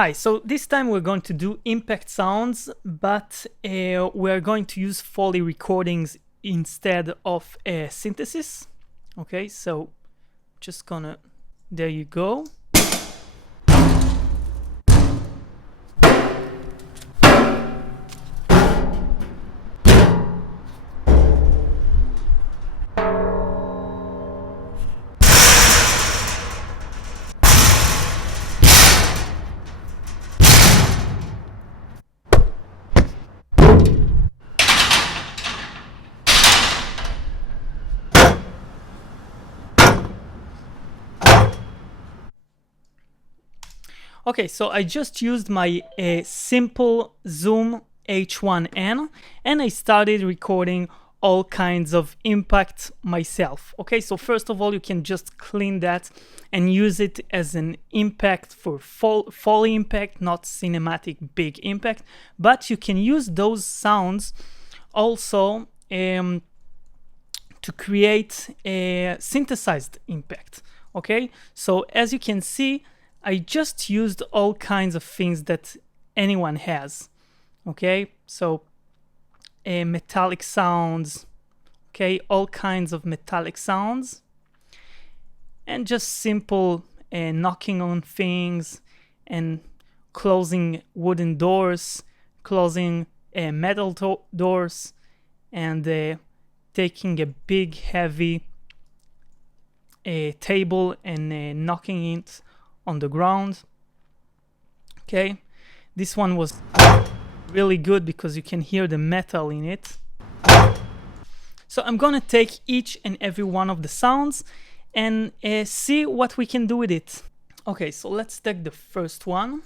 Hi, so this time we're going to do impact sounds, but we're going to use Foley recordings instead of synthesis. Okay, so just gonna, there you go. Okay, so I just used my simple Zoom H1N and I started recording all kinds of impact myself. Okay, so first of all, you can just clean that and use it as an impact for Foley impact, not cinematic big impact, but you can use those sounds also to create a synthesized impact. Okay, so as you can see, I just used all kinds of things that anyone has. Okay, so metallic sounds, okay, all kinds of metallic sounds, and just simple knocking on things and closing wooden doors, closing metal doors, and taking a big heavy table and knocking it on the ground. Okay, this one was really good because you can hear the metal in it. So I'm gonna take each and every one of the sounds and see what we can do with it. Okay, so let's take the first one.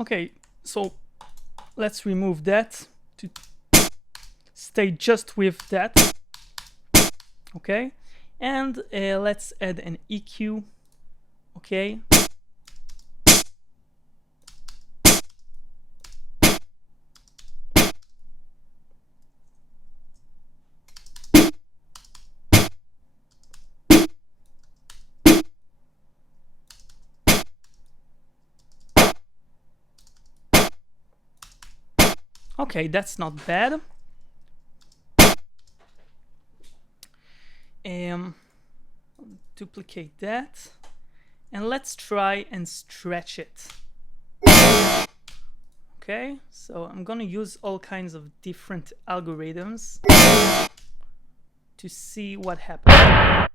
Okay, so let's remove that to stay just with that. Okay, and let's add an EQ. Okay, okay, that's not bad. Duplicate that and let's try and stretch it. Okay, so I'm gonna use all kinds of different algorithms to see what happens.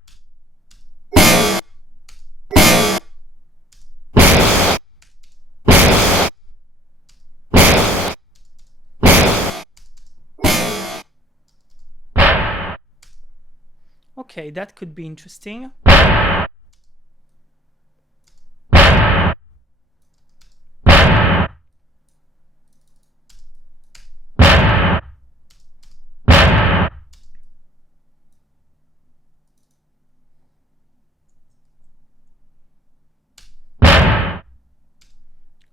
Okay, that could be interesting.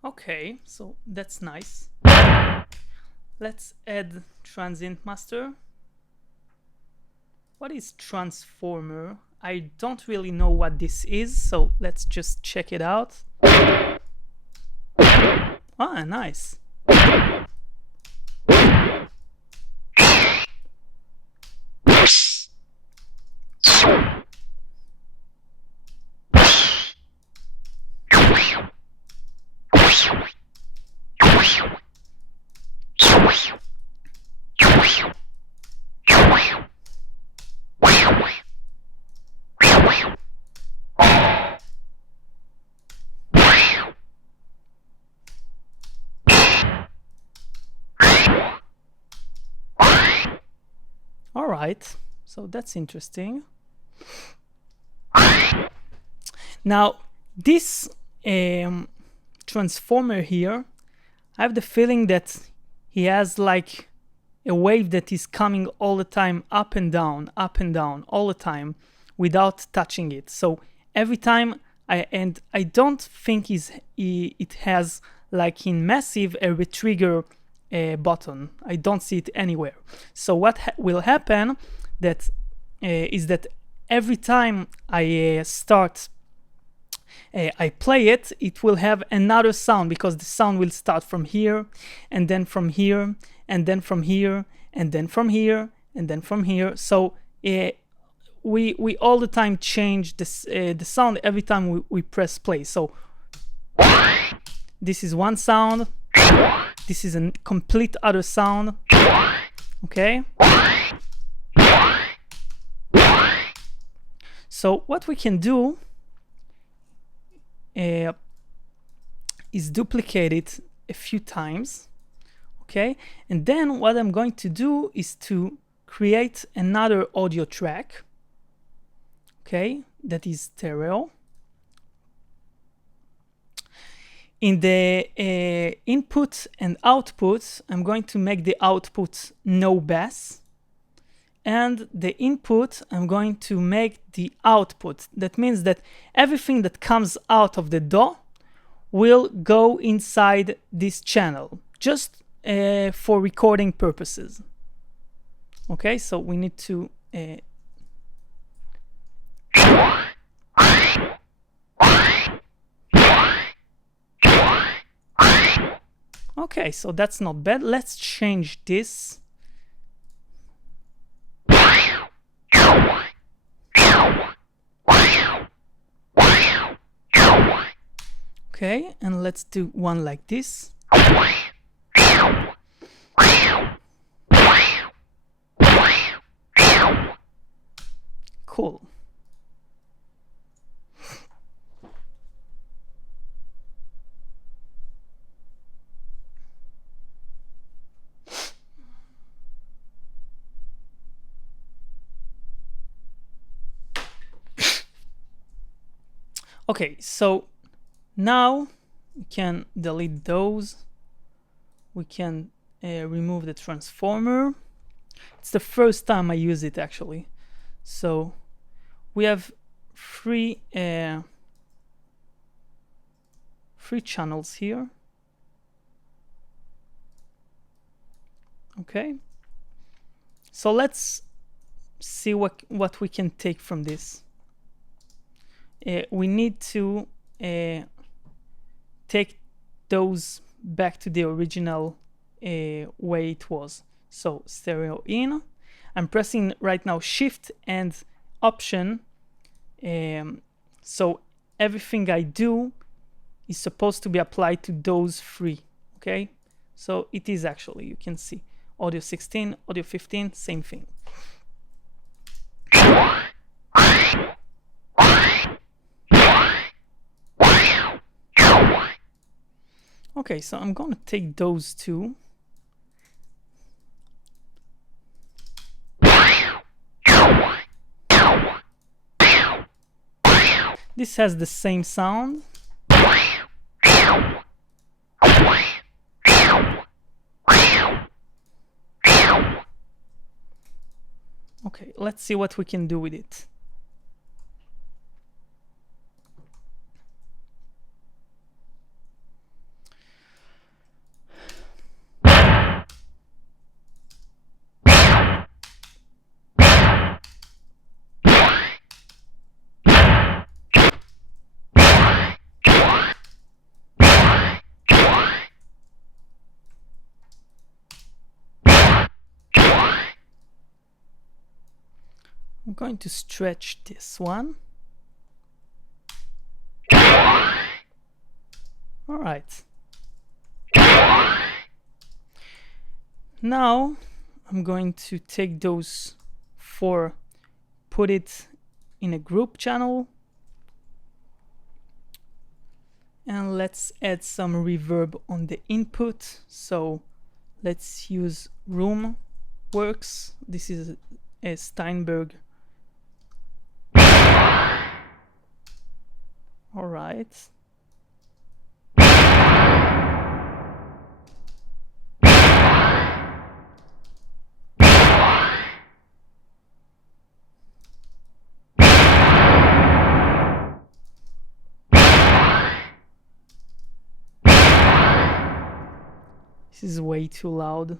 Okay, so that's nice. Let's add transient master. What is transformer? I don't really know what this is, so let's just check it out. Ah, nice. All right, so that's interesting. Now, this transformer here, I have the feeling that he has like a wave that is coming all the time, up and down, all the time, without touching it. So every time I don't think it has, like in Massive, a retrigger button. I don't see it anywhere. So what will happen is that every time I I play it, it will have another sound, because the sound will start from here, and then from here, and then from here, and then from here, and then from here. So we all the time change this the sound every time we press play. So this is one sound, this is a complete other sound. Okay, so what we can do is duplicate it a few times. Okay, and then what I'm going to do is to create another audio track, okay, that is stereo. In the input and output, I'm going to make the output no bass, and the input I'm going to make the output. That means that everything that comes out of the DAW will go inside this channel, just for recording purposes. Okay, so we need to okay, so that's not bad. Let's change this. Okay, and let's do one like this. Cool. Okay, so now we can delete those. We can remove the transformer. It's the first time I use it actually. So we have three channels here. Okay, so let's see what we can take from this. We need to take those back to the original way it was. So stereo in. I'm pressing right now Shift and Option. So everything I do is supposed to be applied to those three. Okay, so it is actually, you can see audio 16, audio 15, same thing. Okay, so I'm gonna take those two. This has the same sound. Okay, let's see what we can do with it. I'm going to stretch this one. All right. Now I'm going to take those four, put it in a group channel, and let's add some reverb on the input. So let's use Room Works. This is a Steinberg. All right. This is way too loud.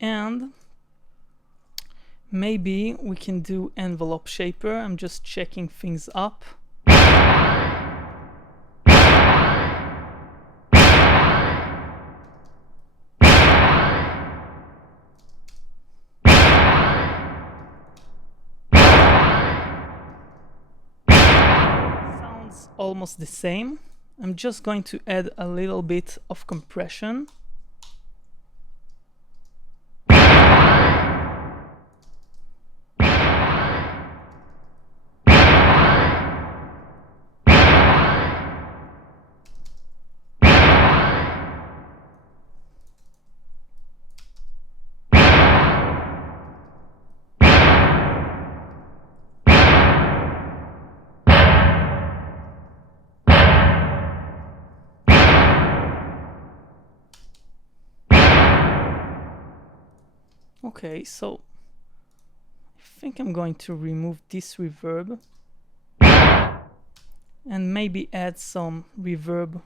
And maybe we can do envelope shaper. I'm just checking things up. Sounds almost the same. I'm just going to add a little bit of compression. Okay, so I think I'm going to remove this reverb and maybe add some reverb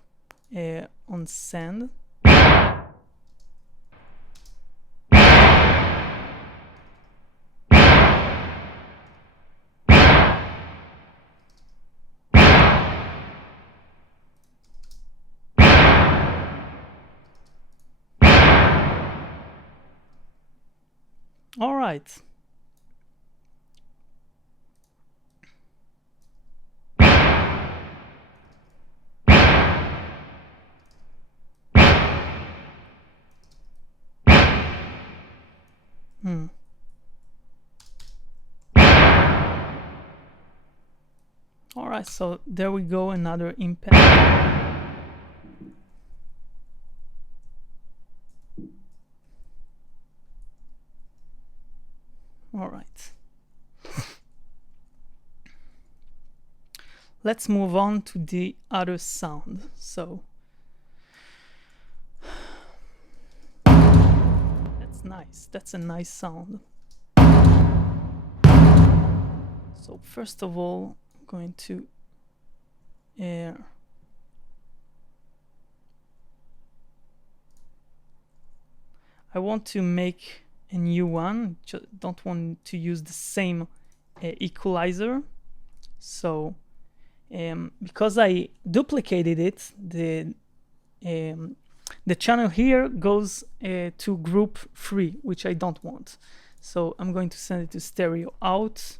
on send. All right. All right, so there we go, another impact. All right. Let's move on to the other sound. So that's nice. That's a nice sound. So first of all, I'm going to I want to make a new one. Don't want to use the same equalizer. So because I duplicated it, the channel here goes to group 3, which I don't want. So I'm going to send it to stereo out.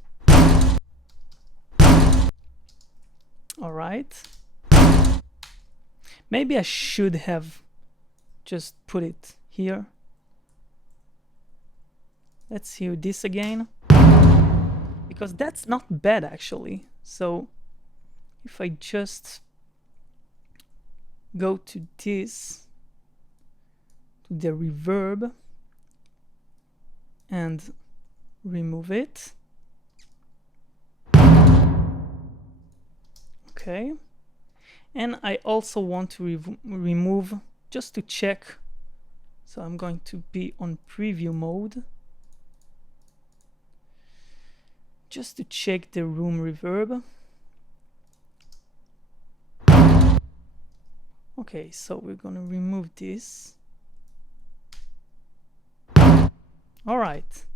All right. Maybe I should have just put it here. Let's hear this again, because that's not bad actually. So if I just go to this, to the reverb, and remove it. Okay. And I also want to remove, just to check. So I'm going to be on preview mode, just to check the room reverb. Okay, so we're gonna remove this. All right.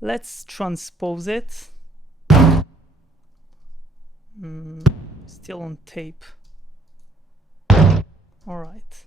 Let's transpose it. Still on tape. All right.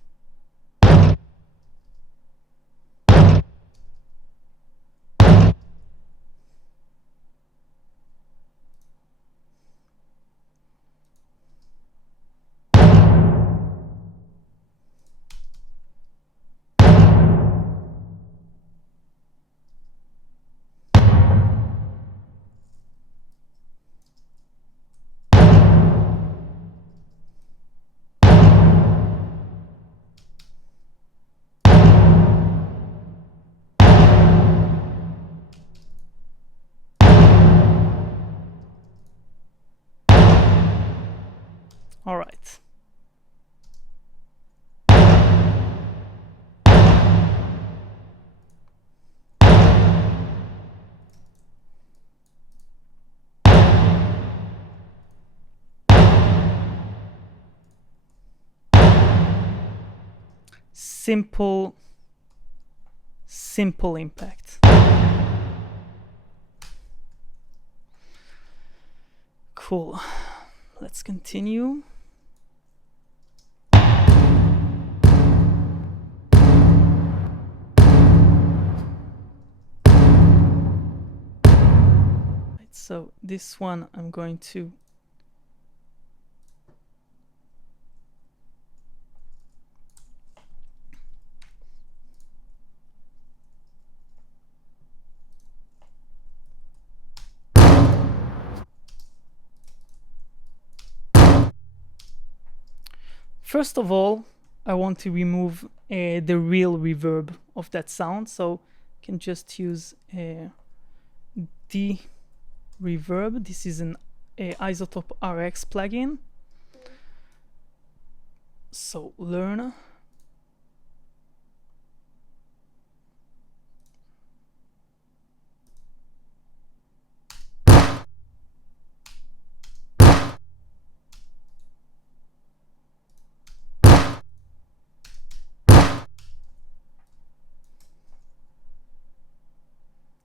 All right. simple impact. Cool. Let's continue. So this one I'm going to first of all, I want to remove the real reverb of that sound, so I can just use D reverb. This is an Isotope RX plugin. So learn.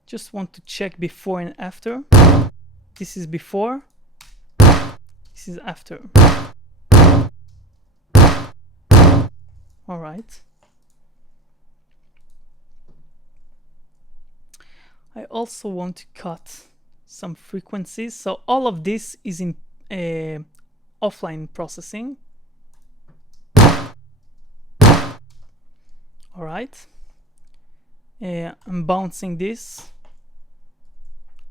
Just want to check before and after. This is before. This is after. All right. I also want to cut some frequencies. So all of this is in offline processing. All right. I'm bouncing this.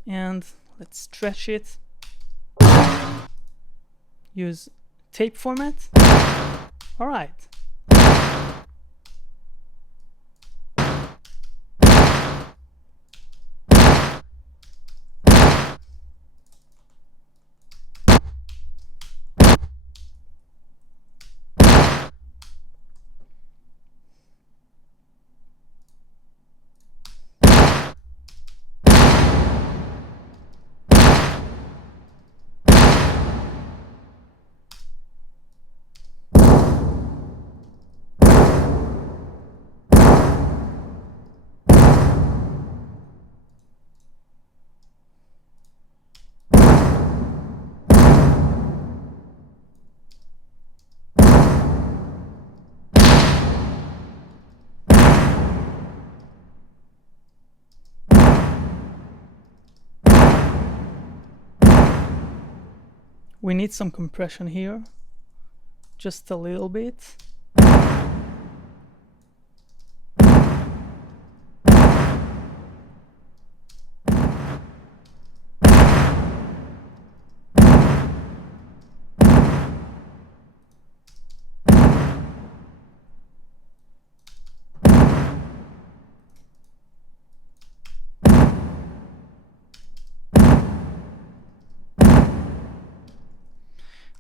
And let's stretch it. Use tape format. All right. We need some compression here, just a little bit.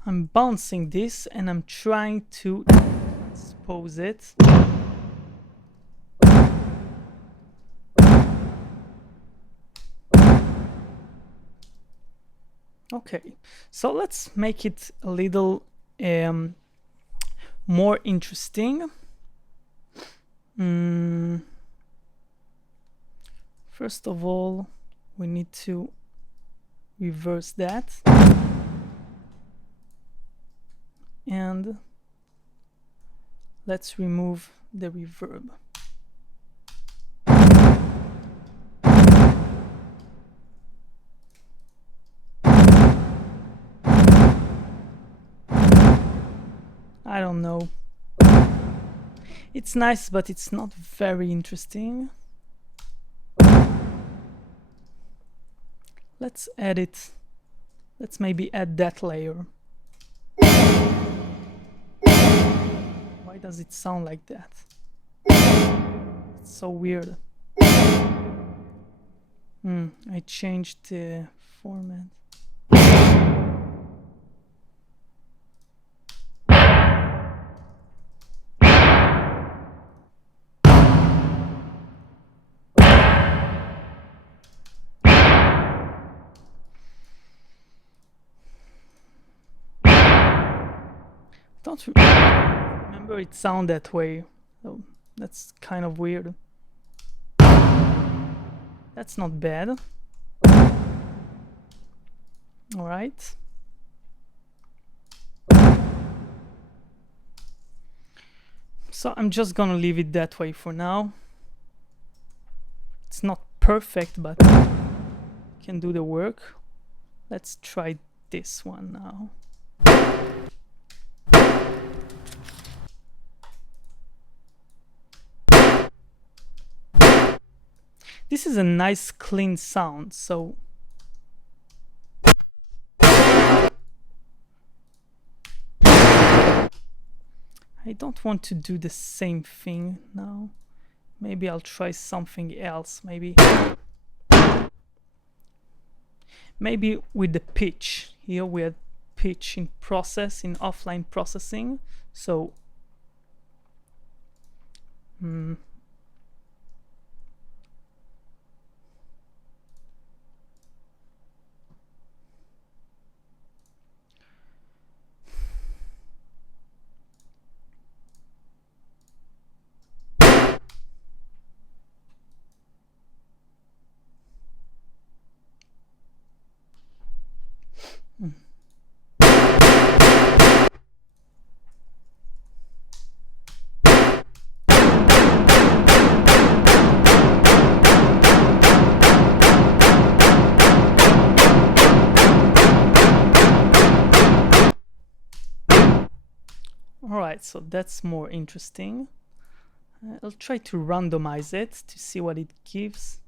I'm bouncing this and I'm trying to expose it. Okay, so let's make it a little more interesting. First of all, we need to reverse that. And let's remove the reverb. I don't know. It's nice, but it's not very interesting. Let's add it. Let's maybe add that layer. Why does it sound like that? It's so weird. I changed the format. Don't remember it sound that way. So That's kind of weird. That's not bad. All right. So I'm just gonna leave it that way for now. It's not perfect, but can do the work. Let's try this one now. This is a nice clean sound, so I don't want to do the same thing now. Maybe I'll try something else. Maybe with the pitch. Here we had pitch in offline processing. So alright, so that's more interesting. I'll try to randomize it to see what it gives.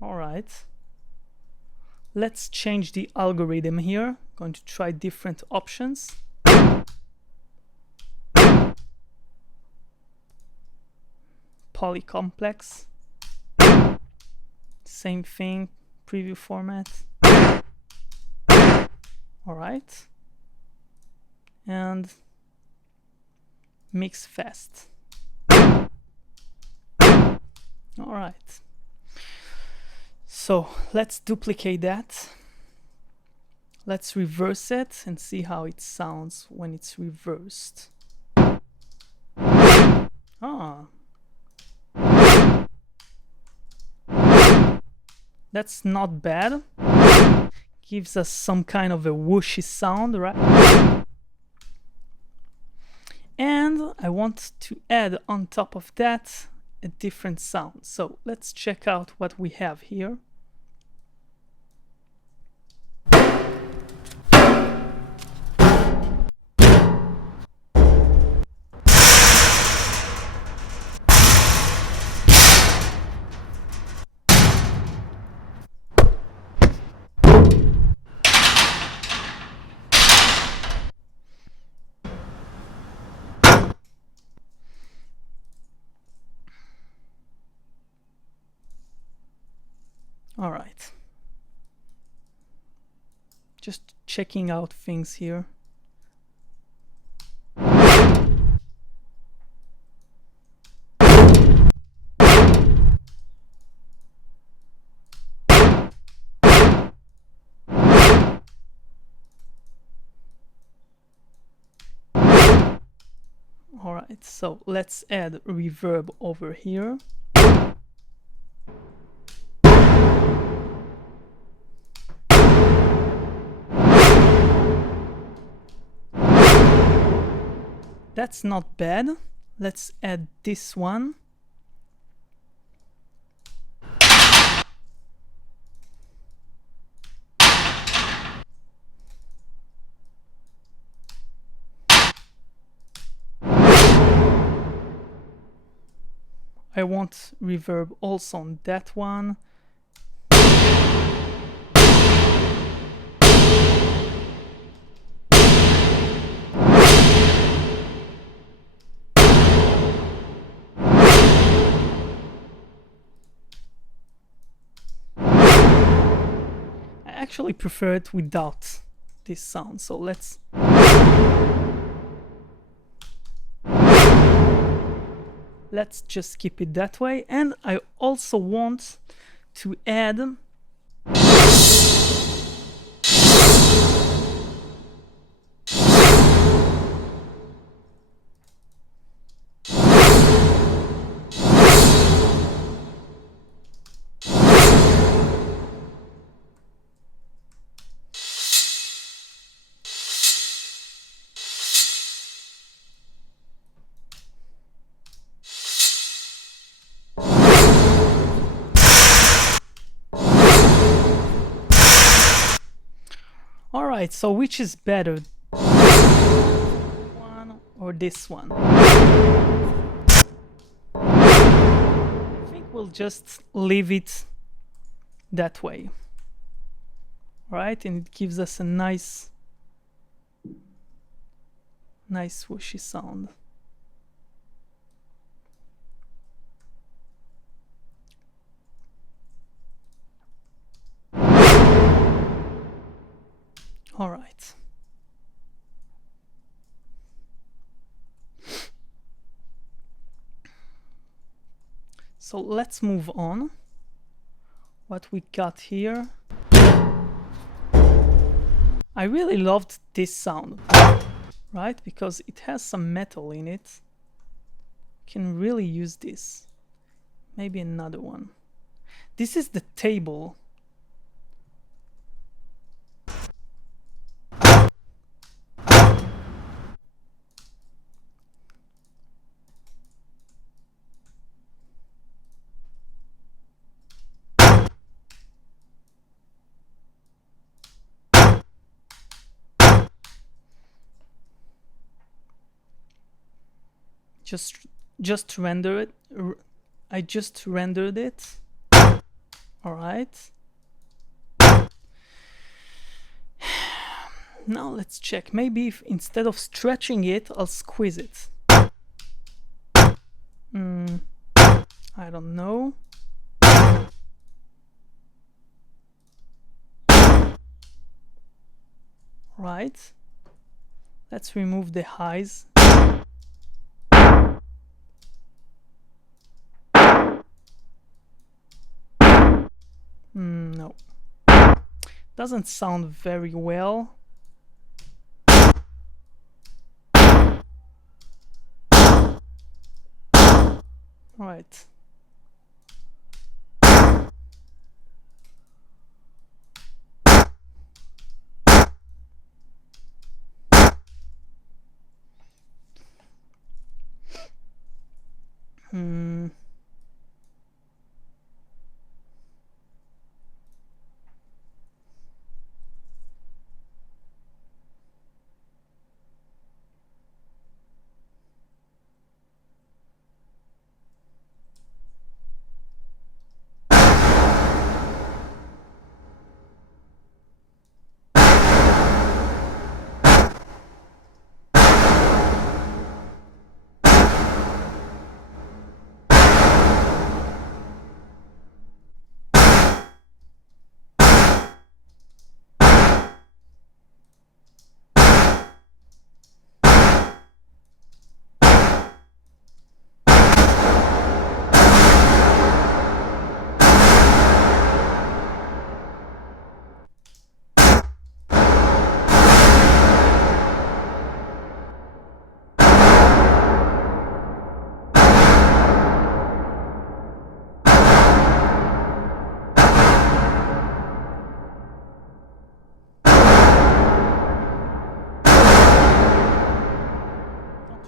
Alright. Let's change the algorithm here. I'm going to try different options. Polycomplex. Same thing, preview format. Alright. And mix fast. Alright. So let's duplicate that. Let's reverse it and see how it sounds when it's reversed. Ah. That's not bad. Gives us some kind of a whooshy sound, right? And I want to add on top of that a different sound. So let's check out what we have here. All right. Just checking out things here. All right, so let's add reverb over here. That's not bad. Let's add this one. I want reverb also on that one. I actually prefer it without this sound, so let's let's just keep it that way. And I also want to add Alright, so which is better? One or this one? I think we'll just leave it that way. Right? And it gives us a nice swooshy sound. All right. So let's move on. What we got here. I really loved this sound, right? Because it has some metal in it. Can really use this. Maybe another one. This is the table. Just render it. I just rendered it. All right. Now let's check. Maybe if instead of stretching it, I'll squeeze it. I don't know. Right. Let's remove the highs. No. Doesn't sound very well. Right.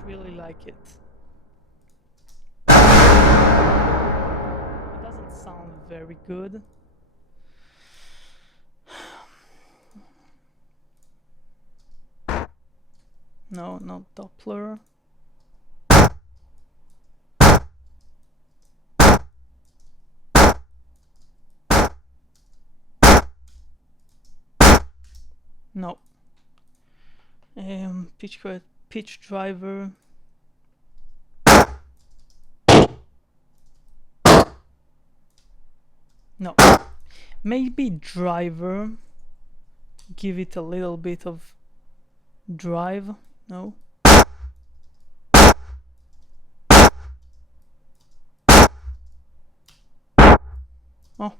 Really like it. It doesn't sound very good. No, not Doppler. No. Pitch driver. No. Maybe driver. Give it a little bit of drive. No. Oh.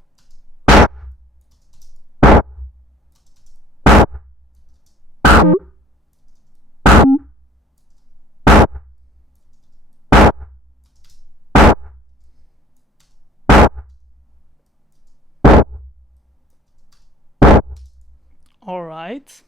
All right.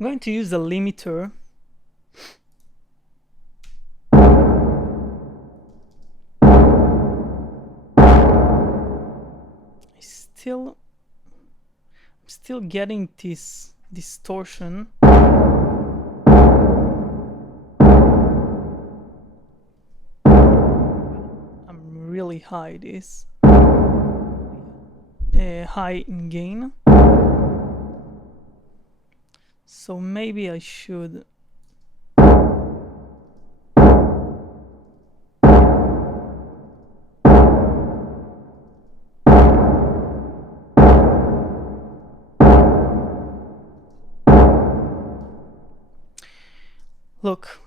I'm going to use a limiter. I'm still getting this distortion. I'm really high this. High in gain. So maybe I should look.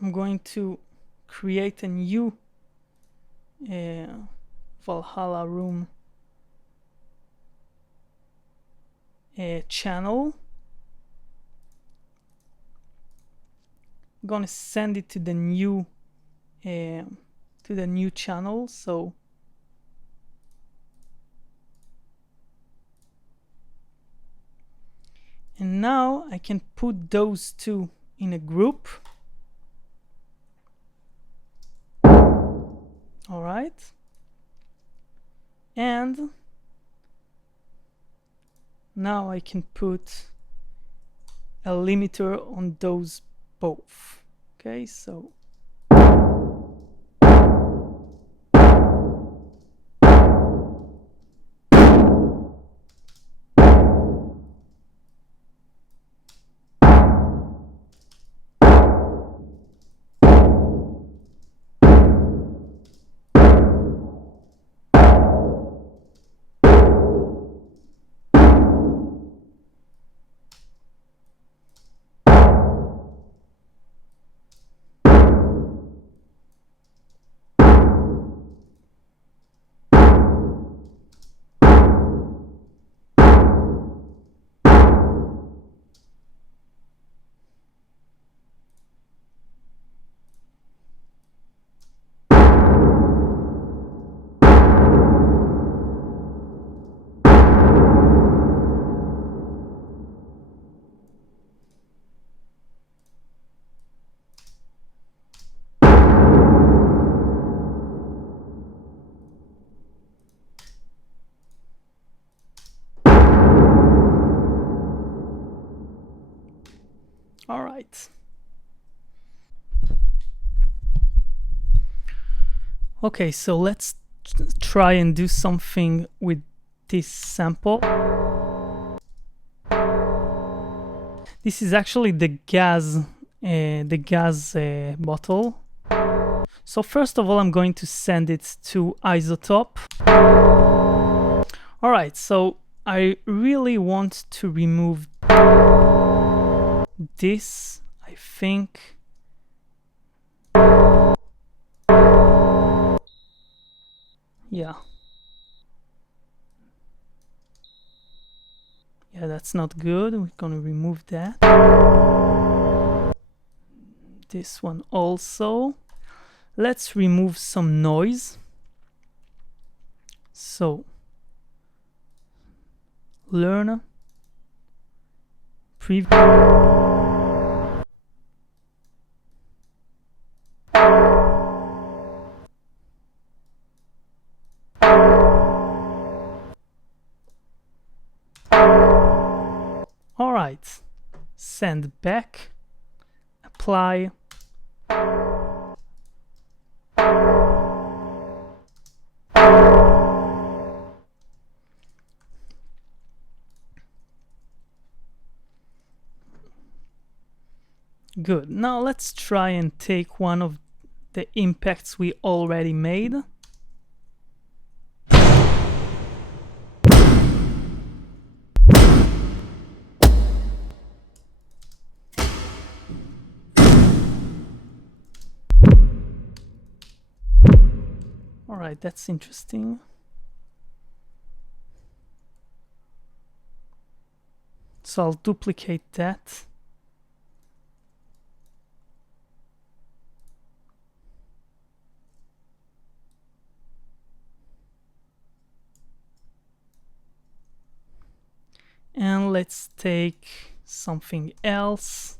I'm going to create a new Valhalla room channel. I'm gonna send it to the new channel. So and now I can put those two in a group. All right, and now I can put a limiter on those both. Okay, so all right. Okay, so let's try and do something with this sample. This is actually the gas bottle. So first of all, I'm going to send it to isotope. All right, so I really want to remove this, I think. Yeah. Yeah, that's not good. We're gonna remove that. This one also. Let's remove some noise. So learn, preview. All right, send back, apply. Good. Now let's try and take one of the impacts we already made. All right, that's interesting. So I'll duplicate that. And let's take something else.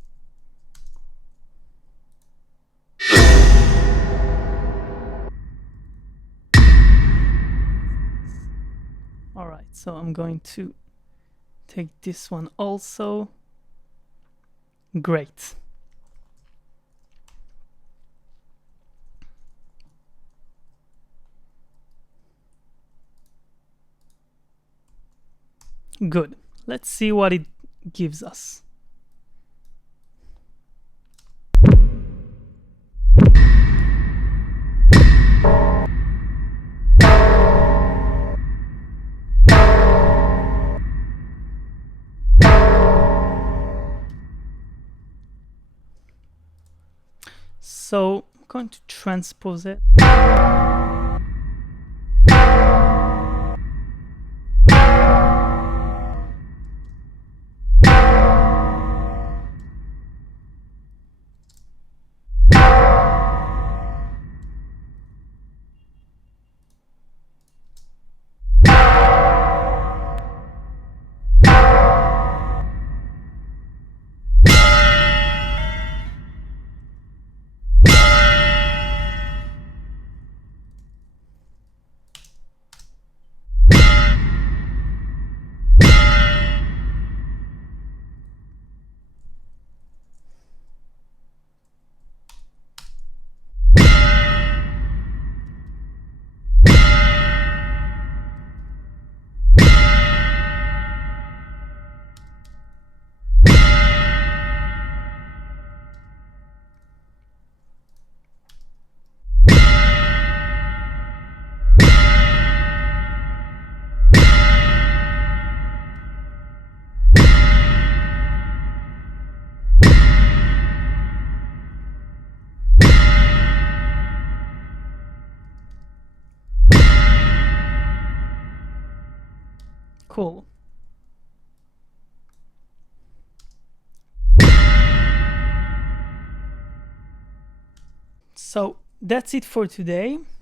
All right, so I'm going to take this one also. Great. Good. Let's see what it gives us. So I'm going to transpose it. Cool. So that's it for today.